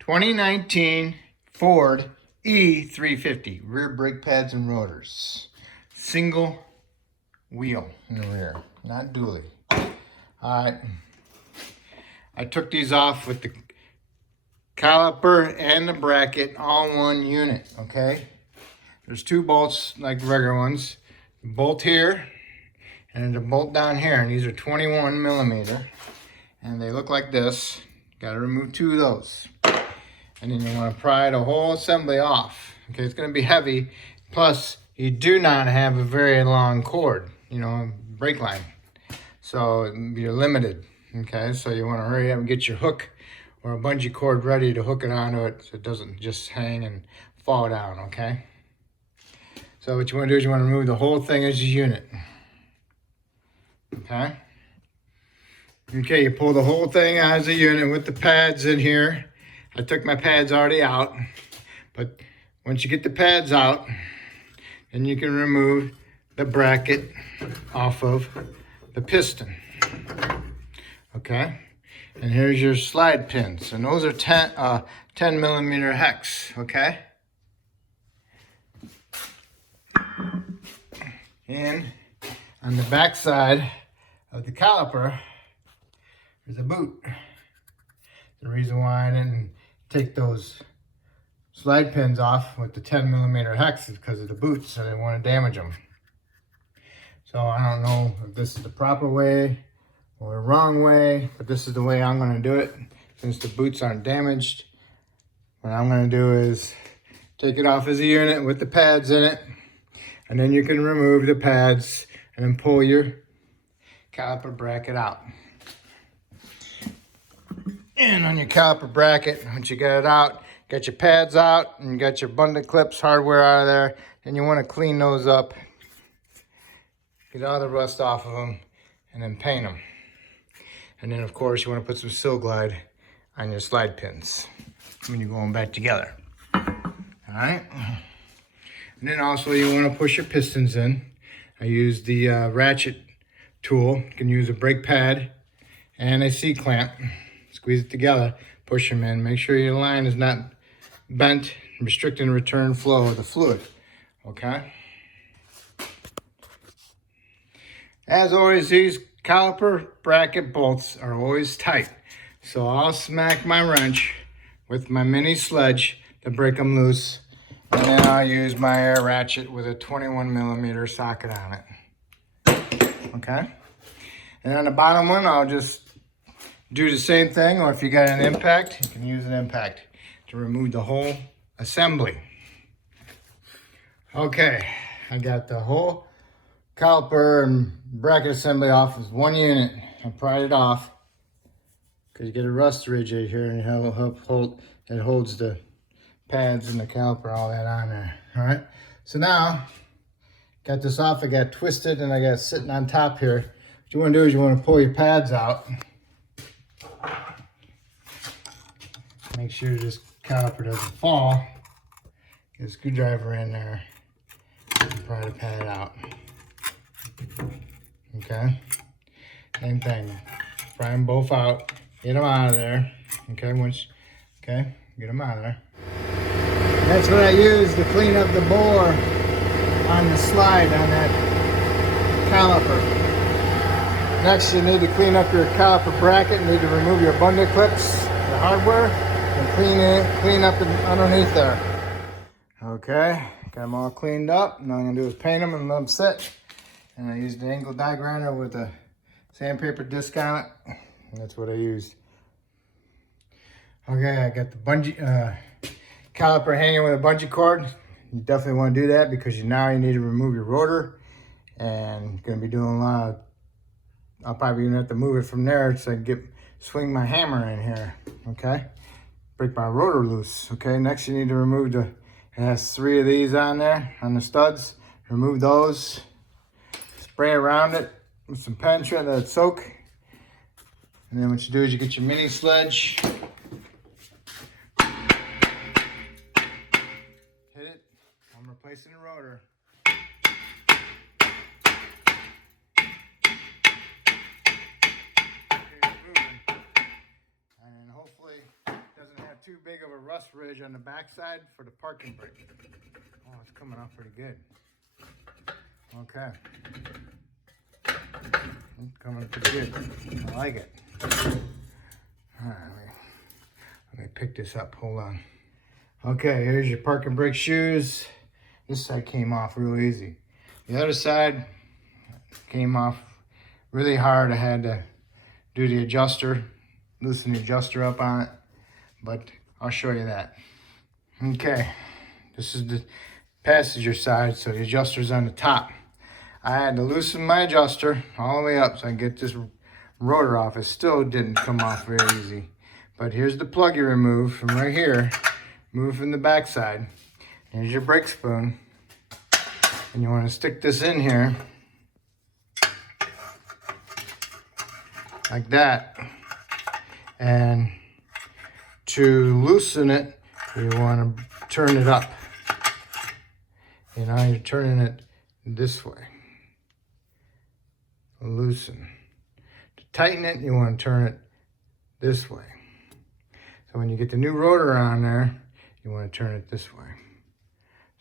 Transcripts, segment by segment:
2019 Ford E350, rear brake pads and rotors. Single wheel in the rear, not dually. Alright, I took these off with the caliper and the bracket all in one unit, okay? There's two bolts like regular ones. A bolt here and a bolt down here, and these are 21 millimeter. And they look like this. Got to remove two of those. And then you want to pry the whole assembly off. Okay, it's going to be heavy. Plus, you do not have a very long cord, brake line. So you're limited. Okay, so you want to hurry up and get your hook or a bungee cord ready to hook it onto it so it doesn't just hang and fall down, okay? So what you want to do is you want to remove the whole thing as a unit. Okay? Okay, you pull the whole thing as a unit with the pads in here. I took my pads already out, but once you get the pads out, then you can remove the bracket off of the piston. Okay, and here's your slide pins, and those are 10 millimeter hex. Okay, and on the back side of the caliper, there's a boot. The reason why I didn't take those slide pins off with the 10 millimeter hex is because of the boots. I didn't want to damage them. So I don't know if this is the proper way or the wrong way, but this is the way I'm going to do it. Since the boots aren't damaged, what I'm going to do is take it off as a unit with the pads in it, and then you can remove the pads and then pull your caliper bracket out. And on your caliper bracket, once you get it out, get your pads out and you got your bundle clips, hardware out of there, and you want to clean those up, get all the rust off of them, and then paint them. And then of course you want to put some Sil Glide on your slide pins when you're going back together. Alright? And then also you want to push your pistons in. I use the ratchet tool. You can use a brake pad and a C-clamp. Squeeze it together, push them in. Make sure your line is not bent, restricting the return flow of the fluid. Okay? As always, these caliper bracket bolts are always tight. So I'll smack my wrench with my mini sledge to break them loose. And then I'll use my air ratchet with a 21 millimeter socket on it. Okay? And on the bottom one, I'll just do the same thing, or if you got an impact, you can use an impact to remove the whole assembly. Okay, I got the whole caliper and bracket assembly off as one unit. I pried it off because you get a rust ridge right here, and it holds the pads and the caliper, all that on there. All right, so now got this off. I got twisted and I got it sitting on top here. What you want to do is you want to pull your pads out. Make sure this caliper doesn't fall. Get a screwdriver in there and pry the pad out. Okay, same thing. Pry them both out. Get them out of there. Okay, get them out of there. That's what I use to clean up the bore on the slide on that caliper. Next, you need to clean up your caliper bracket. You need to remove your bundle clips, the hardware, and clean up underneath there. Okay, got them all cleaned up. Now I'm gonna do is paint them and let them sit. And I used the angle die grinder with a sandpaper disc on it. That's what I used. Okay, I got the bungee caliper hanging with a bungee cord. You definitely want to do that because now you need to remove your rotor, and you're gonna be doing a lot of. I'll probably even have to move it from there so I can swing my hammer in here. Okay, break my rotor loose. Okay, next you need to remove it has 3 of these on there on the studs. Remove those. Spray around it with some penetrant, let it soak. And then what you do is you get your mini sledge. Hit it. I'm replacing the rotor. And hopefully it doesn't have too big of a rust ridge on the backside for the parking brake. Oh, it's coming off pretty good. Okay. It's coming pretty good. I like it. All right, let me pick this up. Hold on. Okay, here's your parking brake shoes. This side came off real easy. The other side came off really hard. I had to do the adjuster, loosen the adjuster up on it, but I'll show you that. Okay, this is the passenger side, so the adjuster's on the top. I had to loosen my adjuster all the way up so I can get this rotor off. It still didn't come off very easy. But here's the plug you remove from right here. Move from the back side. Here's your brake spoon. And you want to stick this in here. Like that. And to loosen it, you want to turn it up. You know, you're turning it this way. Loosen. To tighten it, you want to turn it this way. So when you get the new rotor on there, you want to turn it this way.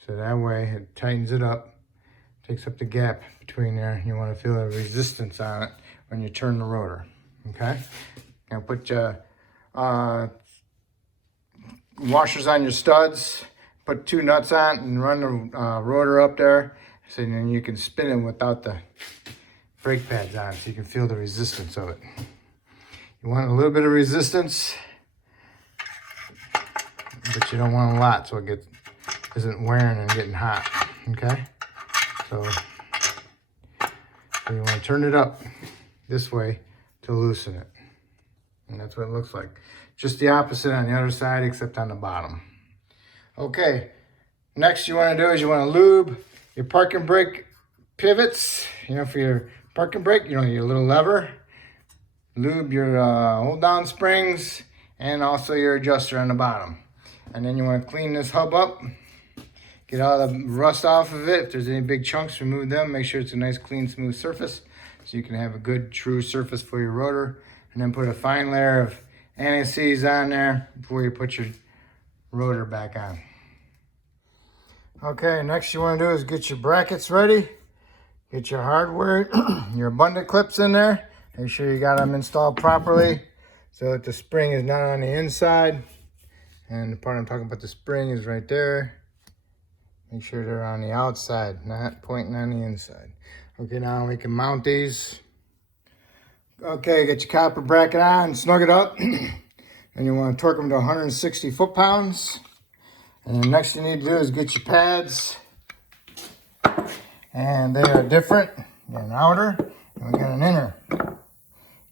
So that way it tightens it up, takes up the gap between there. You want to feel the resistance on it when you turn the rotor. Okay? Now put your washers on your studs, put 2 nuts on and run the rotor up there, so then you can spin it without the brake pads on, so you can feel the resistance of it. You want a little bit of resistance, but you don't want a lot so it isn't wearing and getting hot. Okay, so you want to turn it up this way to loosen it, and that's what it looks like. Just the opposite on the other side, except on the bottom. Okay, next you want to do is you want to lube your parking brake pivots, you know, for your parking brake, you know, your little lever. Lube your hold down springs and also your adjuster on the bottom. And then you want to clean this hub up, get all the rust off of it. If there's any big chunks, remove them. Make sure it's a nice, clean, smooth surface so you can have a good, true surface for your rotor. And then put a fine layer of anti-seize on there before you put your rotor back on. Okay, next you want to do is get your brackets ready. Get your hardware, your abundant clips in there. Make sure you got them installed properly so that the spring is not on the inside. And the part I'm talking about, the spring, is right there. Make sure they're on the outside, not pointing on the inside. Okay, now we can mount these. Okay, get your copper bracket on, snug it up. And you want to torque them to 160 foot-pounds. And the next you need to do is get your pads. And they are different. You got an outer, and we got an inner.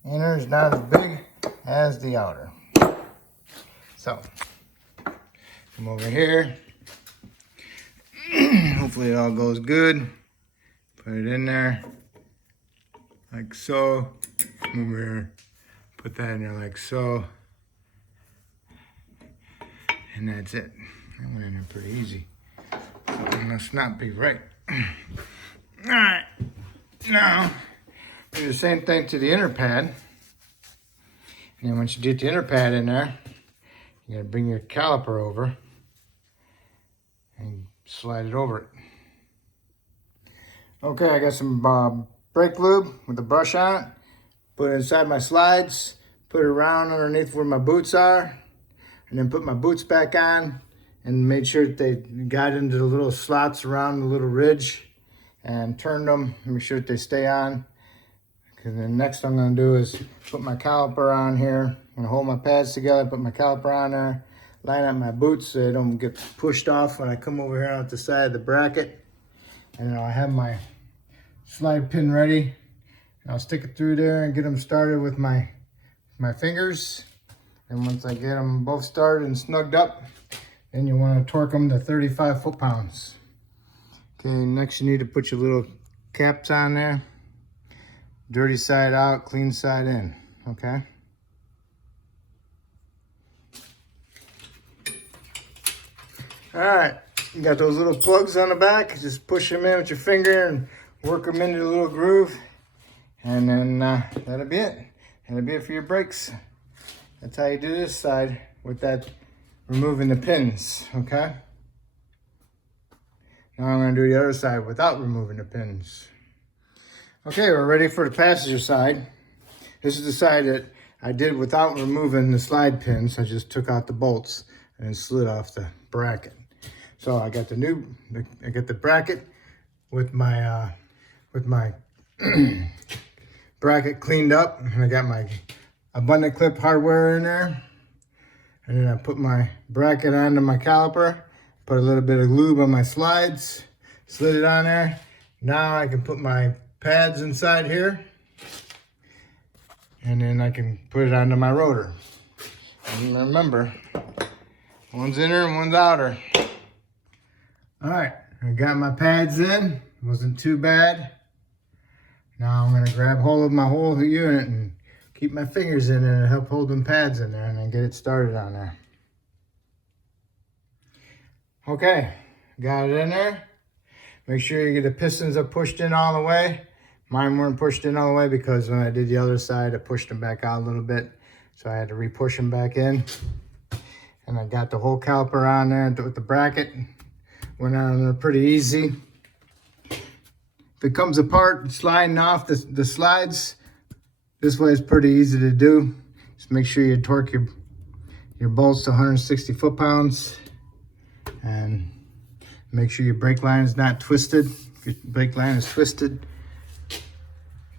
Inner is not as big as the outer. So, come over here. Hopefully it all goes good. Put it in there, like so. Come over here, put that in there like so. And that's it. That went in there pretty easy. Something must not be right. Alright, now do the same thing to the inner pad. And then once you get the inner pad in there, you gotta bring your caliper over and slide it over it. Okay, I got some brake lube with a brush on it. Put it inside my slides, put it around underneath where my boots are, and then put my boots back on and made sure that they got into the little slots around the little ridge and turned them, make sure that they stay on. Because then next I'm going to do is put my caliper on here. I'm going to hold my pads together, put my caliper on there, line up my boots so they don't get pushed off when I come over here out the side of the bracket. And then I'll have my slide pin ready. And I'll stick it through there and get them started with my fingers. And once I get them both started and snugged up, then you want to torque them to 35 foot-pounds. Okay, next you need to put your little caps on there. Dirty side out, clean side in, okay? All right, you got those little plugs on the back. Just push them in with your finger and work them into the little groove. And then that'll be it. That'll be it for your brakes. That's how you do this side with that removing the pins, okay? Now I'm gonna do the other side without removing the pins. Okay, we're ready for the passenger side. This is the side that I did without removing the slide pins. I just took out the bolts and slid off the bracket. So I got the bracket with my bracket cleaned up, and I got my abundant clip hardware in there. And then I put my bracket onto my caliper, put a little bit of lube on my slides, slid it on there. Now I can put my pads inside here, and then I can put it onto my rotor. And remember, one's inner and one's outer. All right, I got my pads in. Wasn't too bad. Now I'm gonna grab hold of my whole unit and keep my fingers in there and help hold them pads in there, and then get it started on there. Okay, got it in there. Make sure you get the pistons up pushed in all the way. Mine weren't pushed in all the way because when I did the other side, I pushed them back out a little bit. So I had to re-push them back in. And I got the whole caliper on there with the bracket. Went on there pretty easy. If it comes apart, sliding off the slides, this way is pretty easy to do. Just make sure you torque your bolts to 160 foot-pounds. And make sure your brake line is not twisted. If your brake line is twisted,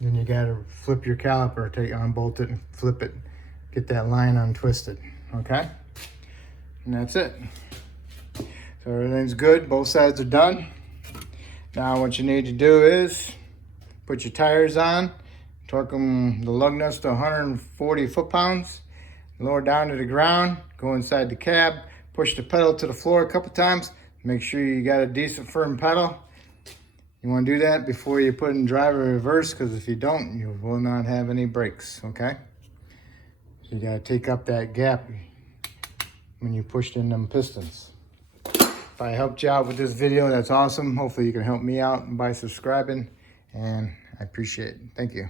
then you gotta flip your caliper, unbolt it and flip it. Get that line untwisted, okay? And that's it. So everything's good, both sides are done. Now what you need to do is put your tires on, torque them, the lug nuts to 140 foot-pounds, lower down to the ground, go inside the cab, push the pedal to the floor a couple times, make sure you got a decent firm pedal. You want to do that before you put in drive or reverse, because if you don't, you will not have any brakes, okay? So you got to take up that gap when you pushed in them pistons. If I helped you out with this video, that's awesome. Hopefully you can help me out by subscribing, and I appreciate it. Thank you.